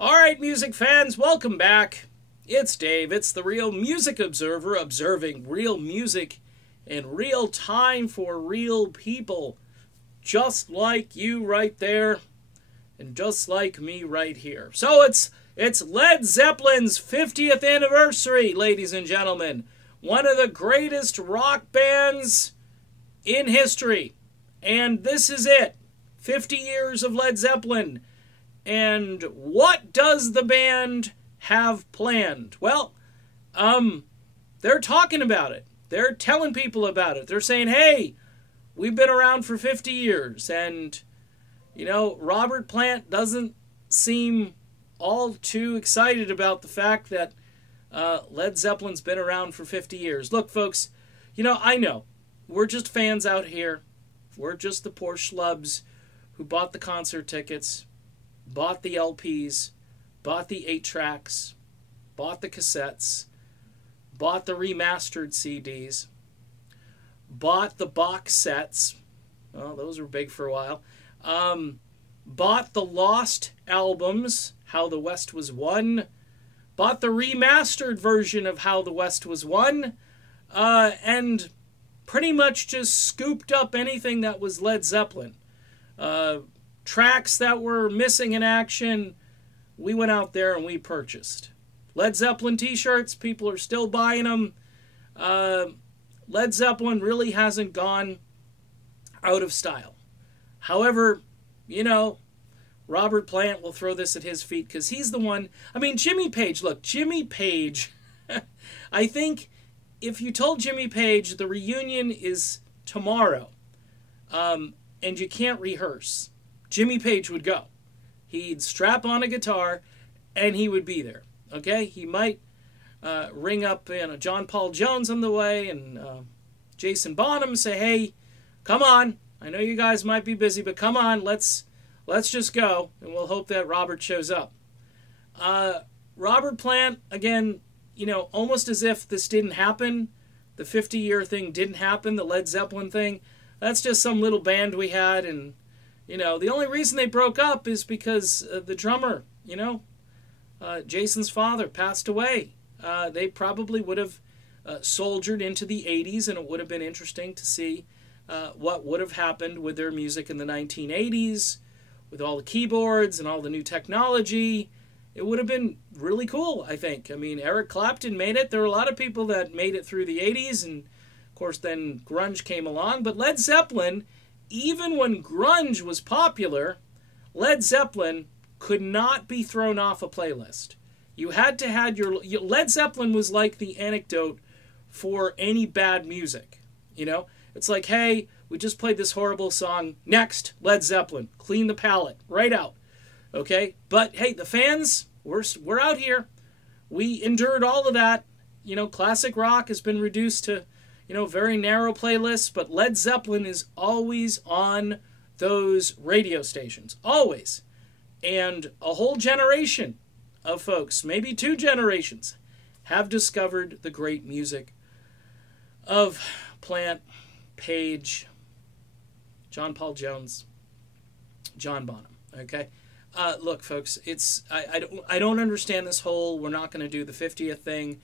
All right, music fans, welcome back. It's Dave. It's the Real Music Observer, observing real music in real time for real people, just like you right there, and just like me right here. So it's Led Zeppelin's 50th anniversary, ladies and gentlemen. One of the greatest rock bands in history. And this is it. 50 years of Led Zeppelin. And what does the band have planned? Well, they're talking about it. They're telling people about it. They're saying, hey, we've been around for 50 years. And, you know, Robert Plant doesn't seem all too excited about the fact that Led Zeppelin's been around for 50 years. Look, folks, you know, I know. We're just fans out here. We're just the poor schlubs who bought the concert tickets, bought the LPs, bought the 8-tracks, bought the cassettes, bought the remastered CDs, bought the box sets. Well, those were big for a while. Bought the lost albums, How the West Was Won, bought the remastered version of How the West Was Won, and pretty much just scooped up anything that was Led Zeppelin. Tracks that were missing in action, we went out there and we purchased. Led Zeppelin t-shirts, people are still buying them. Led Zeppelin really hasn't gone out of style. However, you know, Robert Plant will throw this at his feet because he's the one. I mean, Jimmy Page, look, Jimmy Page, I think if you told Jimmy Page the reunion is tomorrow and you can't rehearse, Jimmy Page would go. He'd strap on a guitar and he would be there. Okay? He might ring up John Paul Jones on the way and Jason Bonham, say, hey, come on. I know you guys might be busy, but come on, let's just go, and we'll hope that Robert shows up. Robert Plant, again, you know, almost as if this didn't happen, the 50-year thing didn't happen, the Led Zeppelin thing, that's just some little band we had, and, you know, the only reason they broke up is because the drummer, you know, Jason's father passed away. They probably would have soldiered into the 80s, and it would have been interesting to see what would have happened with their music in the 1980s, with all the keyboards and all the new technology. It would have been really cool, I think. I mean, Eric Clapton made it. There were a lot of people that made it through the 80s, and of course then grunge came along. But Led Zeppelin, even when grunge was popular, Led Zeppelin could not be thrown off a playlist. You had to have your Led Zeppelin was like the anecdote for any bad music, you know? It's like, hey, we just played this horrible song. Next, Led Zeppelin. Clean the palate. Right out. Okay? But, hey, the fans, we're out here. We endured all of that. You know, classic rock has been reduced to, you know, very narrow playlists, but Led Zeppelin is always on those radio stations. Always. And a whole generation of folks, maybe 2 generations, have discovered the great music of Plant, Page, John Paul Jones, John Bonham. Okay, look, folks, I don't understand this whole we're not going to do the 50th thing.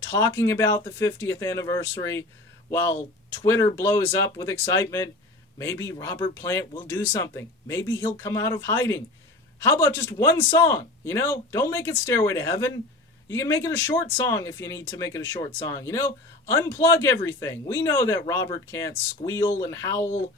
Talking about the 50th anniversary while Twitter blows up with excitement. Maybe Robert Plant will do something. Maybe he'll come out of hiding. How about just one song? You know, don't make it Stairway to Heaven. You can make it a short song if you need to make it a short song. You know, unplug everything. We know that Robert can't squeal and howl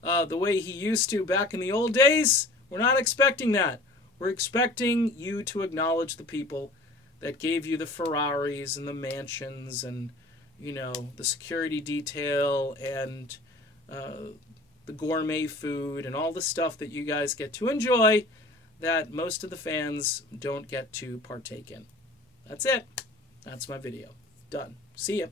the way he used to back in the old days. We're not expecting that. We're expecting you to acknowledge the people that gave you the Ferraris and the mansions and, you know, the security detail and the gourmet food and all the stuff that you guys get to enjoy that most of the fans don't get to partake in. That's it. That's my video. Done. See ya.